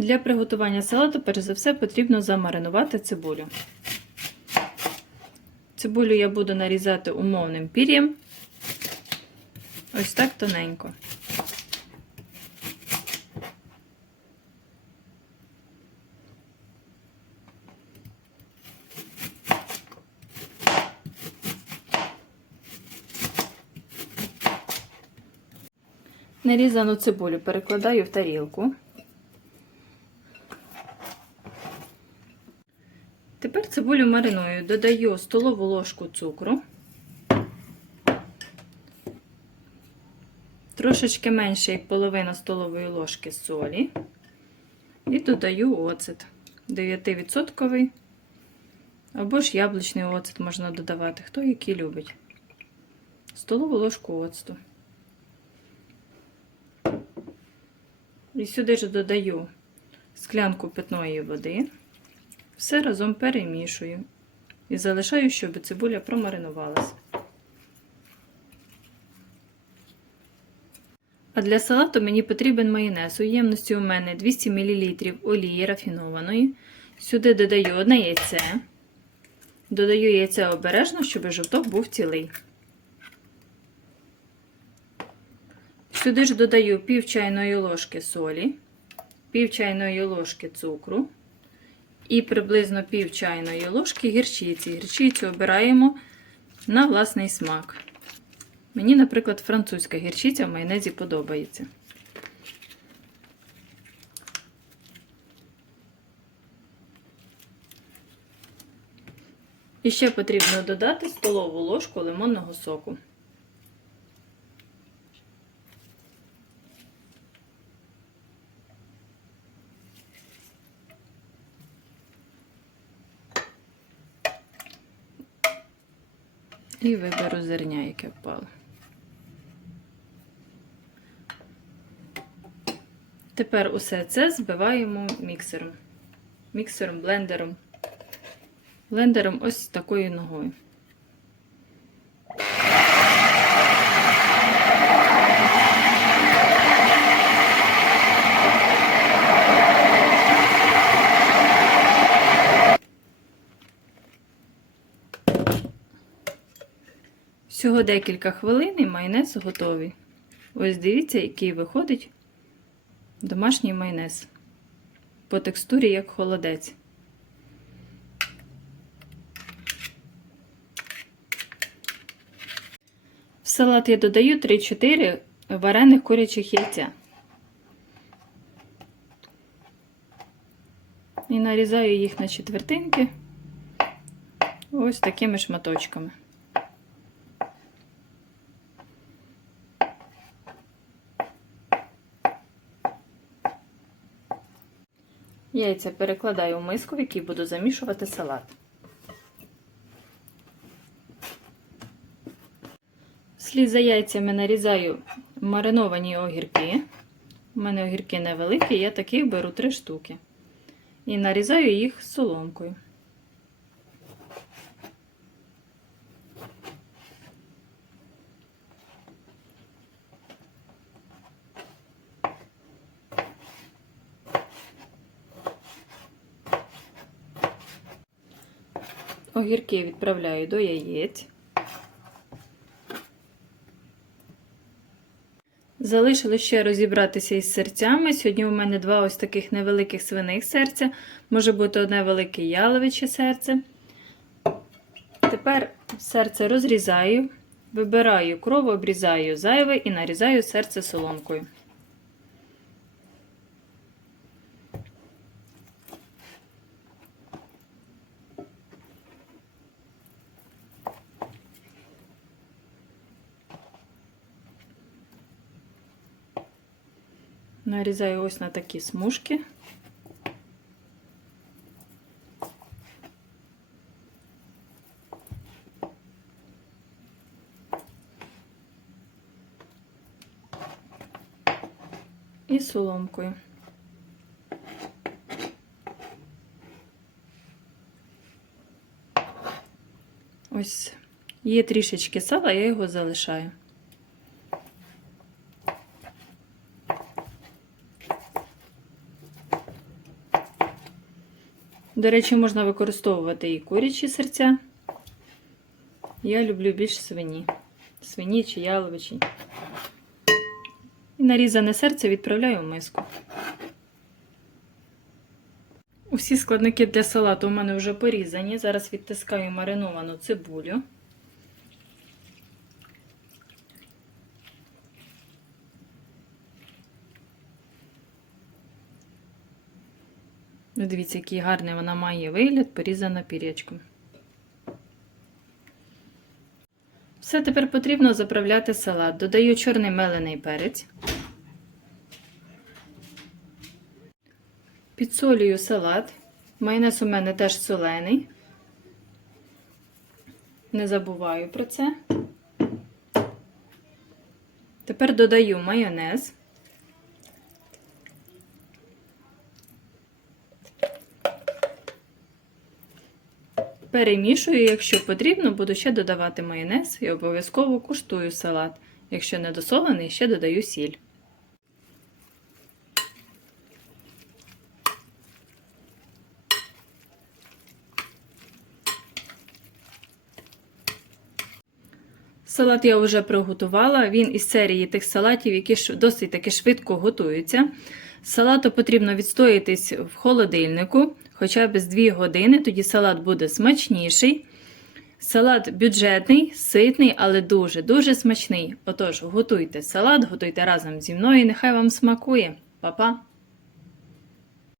Для приготування салату, перш за все, потрібно замаринувати цибулю. Цибулю я буду нарізати умовним пір'ям. Ось так тоненько. Нарізану цибулю перекладаю в тарілку. Тепер цибулю мариную, додаю столову ложку цукру, трошечки менше як половина столової ложки солі і додаю оцет 9% або ж яблучний оцет можна додавати, хто який любить. Столову ложку оцту. І сюди ж додаю склянку питної води. Все разом перемішую і залишаю, щоб цибуля промаринувалася. А для салату мені потрібен майонез. У ємності у мене 200 мл олії рафінованої. Сюди додаю одне яйце. Додаю яйце обережно, щоб жовток був цілий. Сюди ж додаю пів чайної ложки солі, пів чайної ложки цукру і приблизно пів чайної ложки гірчиці. Гірчицю обираємо на власний смак. Мені, наприклад, французька гірчиця в майонезі подобається. І ще потрібно додати столову ложку лимонного соку. І виберу зерня, яке впало. Тепер усе це збиваємо міксером. Міксером, блендером. Блендером ось такою ногою. Всього декілька хвилин і майонез готовий. Ось дивіться, який виходить домашній майонез. По текстурі як холодець. В салат я додаю 3-4 варених курячих яйця. І нарізаю їх на четвертинки ось такими шматочками. Яйця перекладаю в миску, в якій буду замішувати салат. Слід за яйцями нарізаю мариновані огірки. У мене огірки невеликі, я таких беру 3 штуки. І нарізаю їх соломкою. Огірки відправляю до яєць. Залишили ще розібратися із серцями. Сьогодні у мене два ось таких невеликих свиних серця. Може бути одне велике яловиче серце. Тепер серце розрізаю, вибираю кров, обрізаю зайве і нарізаю серце соломкою. Нарізаю ось на такі смужки. І соломкою. Ось є трішечки сала, я його залишаю. До речі, можна використовувати і курячі серця. Я люблю більш свині. Свині чи яловичі. І нарізане серце відправляю в миску. Усі складники для салату у мене вже порізані. Зараз відтискаю мариновану цибулю. Ну, Дивіться, який гарний вона має вигляд, порізана пірячком. Все тепер потрібно заправляти салат. Додаю чорний мелений перець. Підсолюю салат. Майонез у мене теж солений. Не забуваю про це. Тепер додаю майонез. Перемішую, якщо потрібно, буду ще додавати майонез і обов'язково куштую салат. Якщо недосолений, ще додаю сіль. Салат я вже приготувала. Він із серії тих салатів, які досить таки швидко готуються. Салату потрібно відстоятись в холодильнику хоча б з 2 години, тоді салат буде смачніший. Салат бюджетний, ситний, але дуже-дуже смачний. Отож, готуйте салат, готуйте разом зі мною, нехай вам смакує. Па-па!